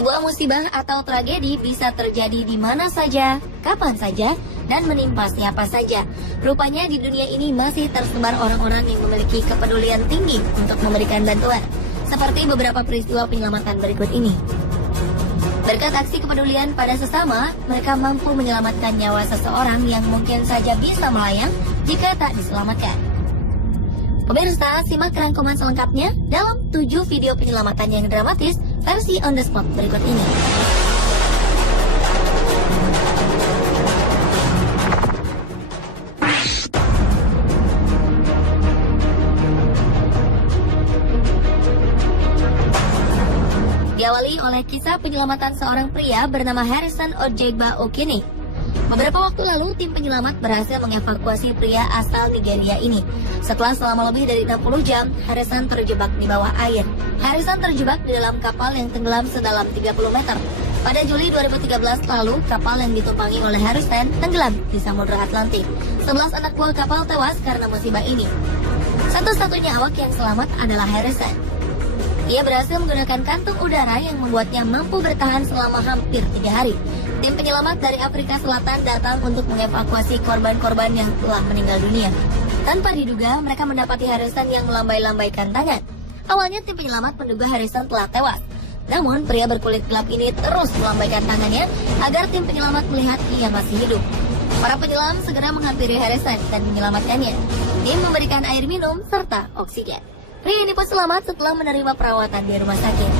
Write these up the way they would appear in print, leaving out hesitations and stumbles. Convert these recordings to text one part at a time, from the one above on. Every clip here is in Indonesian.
Sebuah musibah atau tragedi bisa terjadi di mana saja, kapan saja, dan menimpa siapa saja. Rupanya di dunia ini masih tersebar orang-orang yang memiliki kepedulian tinggi untuk memberikan bantuan. Seperti beberapa peristiwa penyelamatan berikut ini. Berkat aksi kepedulian pada sesama, mereka mampu menyelamatkan nyawa seseorang yang mungkin saja bisa melayang jika tak diselamatkan. Pemirsa, simak rangkuman selengkapnya dalam 7 video penyelamatan yang dramatis versi on the spot berikut ini. Diawali oleh kisah penyelamatan seorang pria bernama Harrison Ojegba Okene. Beberapa waktu lalu, tim penyelamat berhasil mengevakuasi pria asal Nigeria ini. Setelah selama lebih dari 60 jam, Harrison terjebak di bawah air. Harrison terjebak di dalam kapal yang tenggelam sedalam 30 meter. Pada Juli 2013 lalu, kapal yang ditumpangi oleh Harrison tenggelam di Samudra Atlantik. 11 anak buah kapal tewas karena musibah ini. Satu-satunya awak yang selamat adalah Harrison. Ia berhasil menggunakan kantung udara yang membuatnya mampu bertahan selama hampir 3 hari. Tim penyelamat dari Afrika Selatan datang untuk mengevakuasi korban-korban yang telah meninggal dunia. Tanpa diduga, mereka mendapati Harrison yang melambai-lambaikan tangan. Awalnya tim penyelamat menduga Harrison telah tewas. Namun, pria berkulit gelap ini terus melambaikan tangannya agar tim penyelamat melihat ia masih hidup. Para penyelam segera menghampiri Harrison dan menyelamatkannya. Tim memberikan air minum serta oksigen. Pria ini pun selamat setelah menerima perawatan di rumah sakit.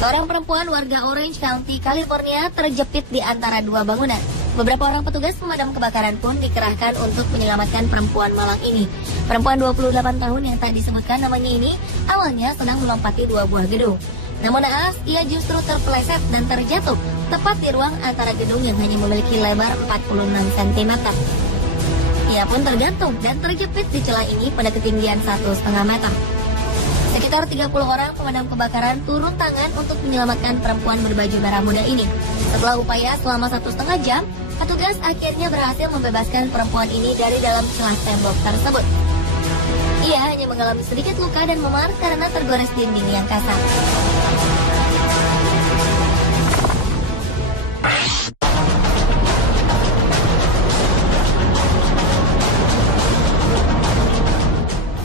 Seorang perempuan warga Orange County, California terjepit di antara 2 bangunan. Beberapa orang petugas pemadam kebakaran pun dikerahkan untuk menyelamatkan perempuan malang ini. Perempuan 28 tahun yang tak disebutkan namanya ini awalnya sedang melompati 2 buah gedung. Namun naas, ia justru terpeleset dan terjatuh tepat di ruang antara gedung yang hanya memiliki lebar 46 cm. Ia pun tergantung dan terjepit di celah ini pada ketinggian 1,5 meter. Sekitar 30 orang pemadam kebakaran turun tangan untuk menyelamatkan perempuan berbaju merah muda ini. Setelah upaya selama 1,5 jam, petugas akhirnya berhasil membebaskan perempuan ini dari dalam celah tembok tersebut. Ia hanya mengalami sedikit luka dan memar karena tergores dinding yang kasar.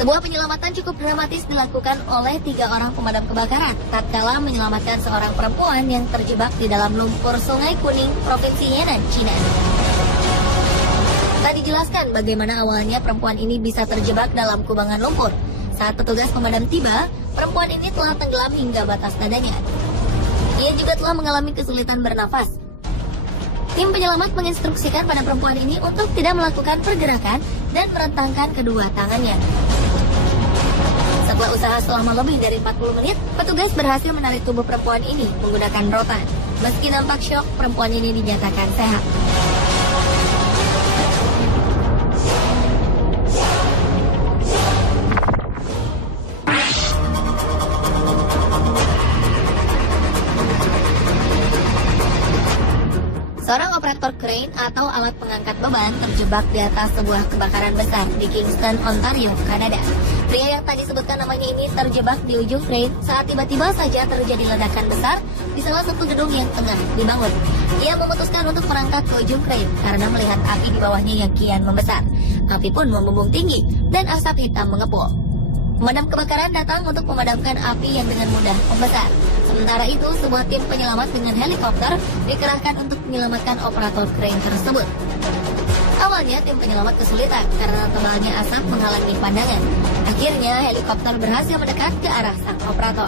Sebuah penyelamatan cukup dramatis dilakukan oleh 3 orang pemadam kebakaran tatkala menyelamatkan seorang perempuan yang terjebak di dalam lumpur Sungai Kuning, Provinsi Henan, Cina. Tak dijelaskan bagaimana awalnya perempuan ini bisa terjebak dalam kubangan lumpur. Saat petugas pemadam tiba, perempuan ini telah tenggelam hingga batas dadanya. Ia juga telah mengalami kesulitan bernafas. Tim penyelamat menginstruksikan pada perempuan ini untuk tidak melakukan pergerakan dan merentangkan kedua tangannya. Setelah usaha selama lebih dari 40 menit, petugas berhasil menarik tubuh perempuan ini menggunakan rotan. Meski nampak syok, perempuan ini dinyatakan sehat. Seorang operator crane atau alat pengangkat beban terjebak di atas sebuah kebakaran besar di Kingston, Ontario, Kanada. Pria yang tadi disebutkan namanya ini terjebak di ujung crane saat tiba-tiba saja terjadi ledakan besar di salah satu gedung yang tengah dibangun. Ia memutuskan untuk merangkak ke ujung crane karena melihat api di bawahnya yang kian membesar. Api pun membumbung tinggi dan asap hitam mengepul. Pemadam kebakaran datang untuk memadamkan api yang dengan mudah membesar. Sementara itu, sebuah tim penyelamat dengan helikopter dikerahkan untuk menyelamatkan operator crane tersebut. Awalnya, tim penyelamat kesulitan karena tebalnya asap menghalangi pandangan. Akhirnya, helikopter berhasil mendekat ke arah sang operator.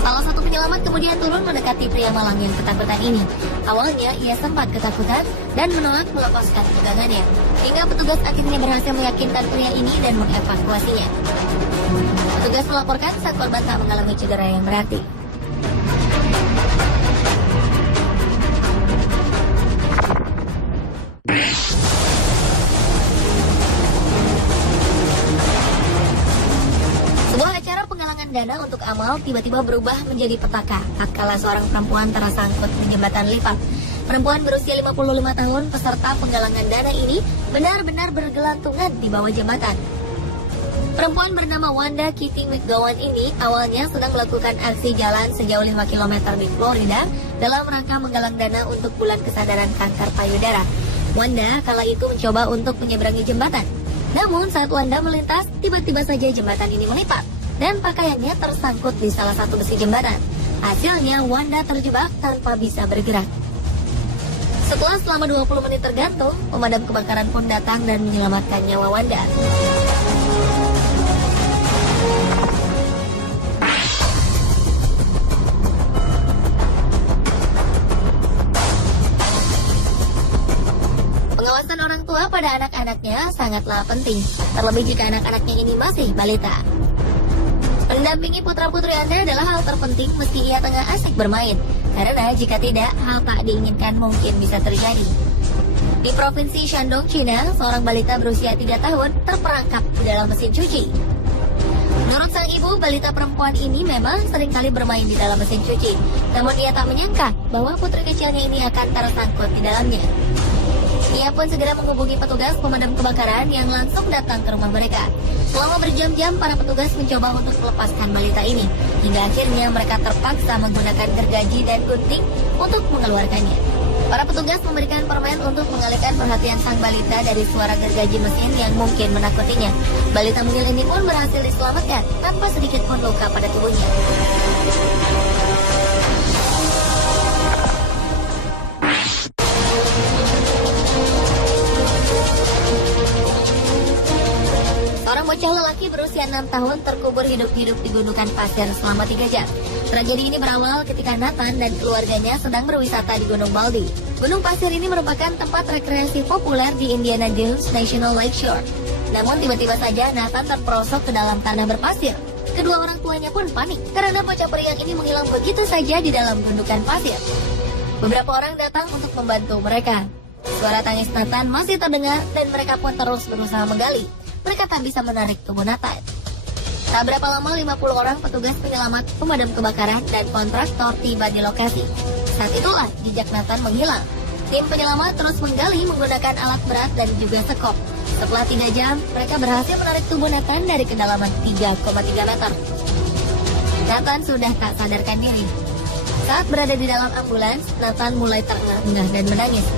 Salah satu penyelamat kemudian turun mendekati pria malang yang ketakutan ini. Awalnya, ia sempat ketakutan dan menolak melepaskan pegangannya. Hingga petugas akhirnya berhasil meyakinkan pria ini dan mengevakuasinya. Petugas melaporkan sang korban tak mengalami cedera yang berarti. Sebuah acara penggalangan mengumpulkan dana untuk amal tiba-tiba berubah menjadi petaka tatkala seorang perempuan tersangkut di jembatan lipat. Perempuan berusia 55 tahun peserta penggalangan dana ini benar-benar bergelantungan di bawah jembatan. Perempuan bernama Wanda Kitty McGowan ini awalnya sedang melakukan aksi jalan sejauh 5 km di Florida dalam rangka menggalang dana untuk bulan kesadaran kanker payudara. Wanda kala itu mencoba untuk menyeberangi jembatan. Namun saat Wanda melintas, tiba-tiba saja jembatan ini melipat dan pakaiannya tersangkut di salah satu besi jembatan. Hasilnya Wanda terjebak tanpa bisa bergerak. Setelah selama 20 menit tergantung, pemadam kebakaran pun datang dan menyelamatkan nyawa Wanda. Pengawasan orang tua pada anak-anaknya sangatlah penting, terlebih jika anak-anaknya ini masih balita. Mendampingi putra-putri Anda adalah hal terpenting meski ia tengah asik bermain, karena jika tidak, hal tak diinginkan mungkin bisa terjadi. Di Provinsi Shandong, China, seorang balita berusia 3 tahun terperangkap di dalam mesin cuci. Menurut sang ibu, balita perempuan ini memang seringkali bermain di dalam mesin cuci, namun ia tak menyangka bahwa putri kecilnya ini akan tersangkut di dalamnya. Ia pun segera menghubungi petugas pemadam kebakaran yang langsung datang ke rumah mereka. Selama berjam-jam, para petugas mencoba untuk melepaskan balita ini, hingga akhirnya mereka terpaksa menggunakan gergaji dan gunting untuk mengeluarkannya. Para petugas memberikan permen untuk mengalihkan perhatian sang balita dari suara gergaji mesin yang mungkin menakutinya. Balita mungil ini pun berhasil diselamatkan tanpa sedikit pun luka pada tubuhnya. Seorang bocah lelaki berusia 6 tahun terkubur hidup-hidup di gundukan pasir selama 3 jam. Tragedi ini berawal ketika Nathan dan keluarganya sedang berwisata di Gunung Baldy. Gunung pasir ini merupakan tempat rekreasi populer di Indiana Dunes National Lakeshore. Namun tiba-tiba saja Nathan terperosok ke dalam tanah berpasir. Kedua orang tuanya pun panik karena bocah periang ini menghilang begitu saja di dalam gundukan pasir. Beberapa orang datang untuk membantu mereka. Suara tangis Nathan masih terdengar dan mereka pun terus berusaha menggali. Mereka tak bisa menarik tubuh Nathan. Tak berapa lama 50 orang petugas penyelamat, pemadam kebakaran, dan kontraktor tiba di lokasi. Saat itulah jejak Nathan menghilang. Tim penyelamat terus menggali menggunakan alat berat dan juga sekop. Setelah 3 jam, mereka berhasil menarik tubuh Nathan dari kedalaman 3,3 meter. Nathan sudah tak sadarkan diri. Saat berada di dalam ambulans, Nathan mulai terengah-engah dan menangis.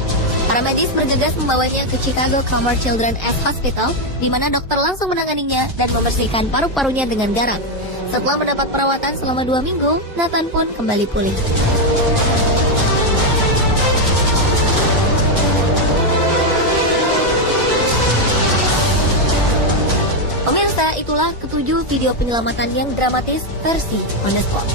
Para medis bergegas membawanya ke Chicago Comfort Children's Hospital, di mana dokter langsung menanganinya dan membersihkan paru-parunya dengan garam. Setelah mendapat perawatan selama 2 minggu, Nathan pun kembali pulih. Pemirsa, itulah ketujuh video penyelamatan yang dramatis versi On The Spot.